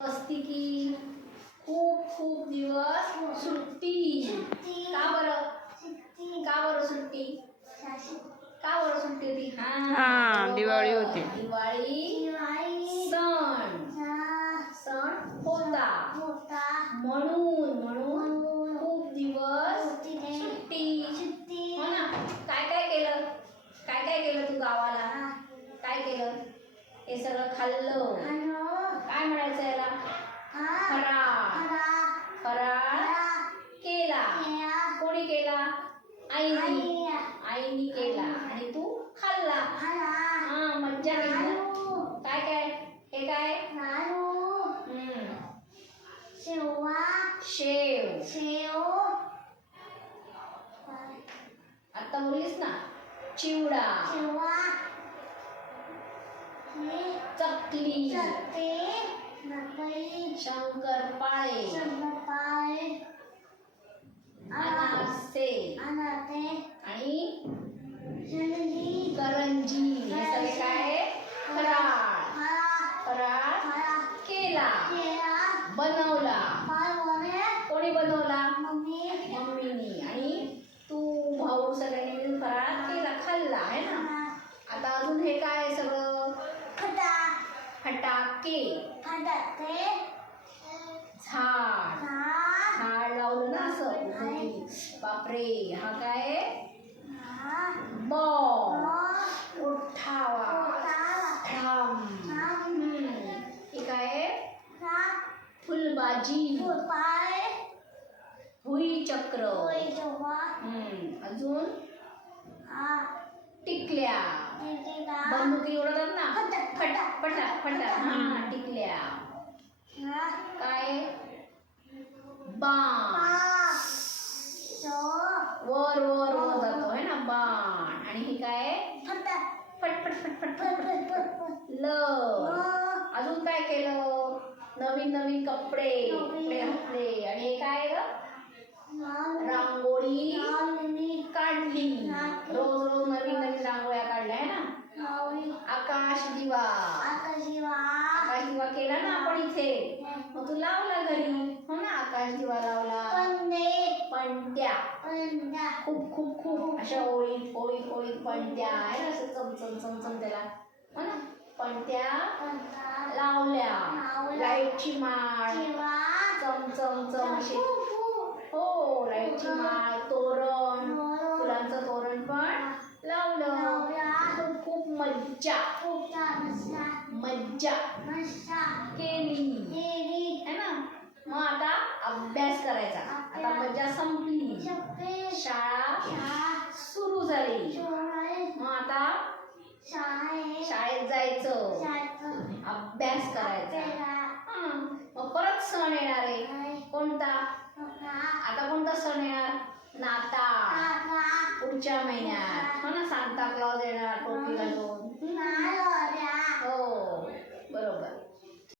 असती की खूप खूप दिवस सुट्टी. का बरं सुट्टी? का बरं सुट्टी होती? हा, दिवाळी होती. दिवाळी सण होता म्हणून खूप दिवस सुट्टी. हो ना. काय केलं तू गावाला? काय केलं? हे सगळं खाल्लं. काय म्हणायचं याला? फराळ केला. कोणी केला? आईनी केला आणि तू खाल्ला. मज्जा केली. काय हे काय? शेव. आता बोललीस ना. चिवडा, चकली, शंकरपाळे, अनारसे आणि करंजी. हे सगळे काय? फराळ केला. बनवला. कोणी बनवला? मम्मीनी. आणि तू भाऊ सगळ्यांनी मिळून फराळ केला, खाल्ला आहे ना. आता अजून हे काय सगळं? फटाके. झाड लावलं ना असं. बापरे, हा काय? बॉम्ब. उठावा. हे काय? फुलबाजी. भुईचक्र. अजून टिकल्या. बंदुकी उडवतात ना. फटा. टिकल्या. काय? बाण. वर जातो है ना बाण. आणि हे काय? फट. अजून काय केलं? नवीन कपडे घातले. आणि हे काय ग? रांगोळी काढली. रोज नवीन रांगोळ्या काढल्या आहे ना. आकाश दिवा केला ना आपण इथे. मग तू लावला घरी. हो ना. आकाश दिवा लावला. पणत्या. खूप अशा ओळीत पणत्या आहे ना. असं चमचम त्याला. हो ना. पणत्या लावल्या. लाईटची माळ. चम अशी. हो, लाईटची माळ. तोरण, फुलांचं तोरण पण लावलं. खूप मज्जा केली है ना. मग आता अभ्यास करायचा. आता मज्जा संपली. शाळा सुरू झाली. मग आता शाळेत जायचं. अभ्यास करायचा. मग परत सण येणार आहे. कोणता? आता कोणता सण येणार? नाताळ. पुढच्या महिन्यात. हो ना. सांता क्लॉज येणार टोपी घालून. हो, बरोबर.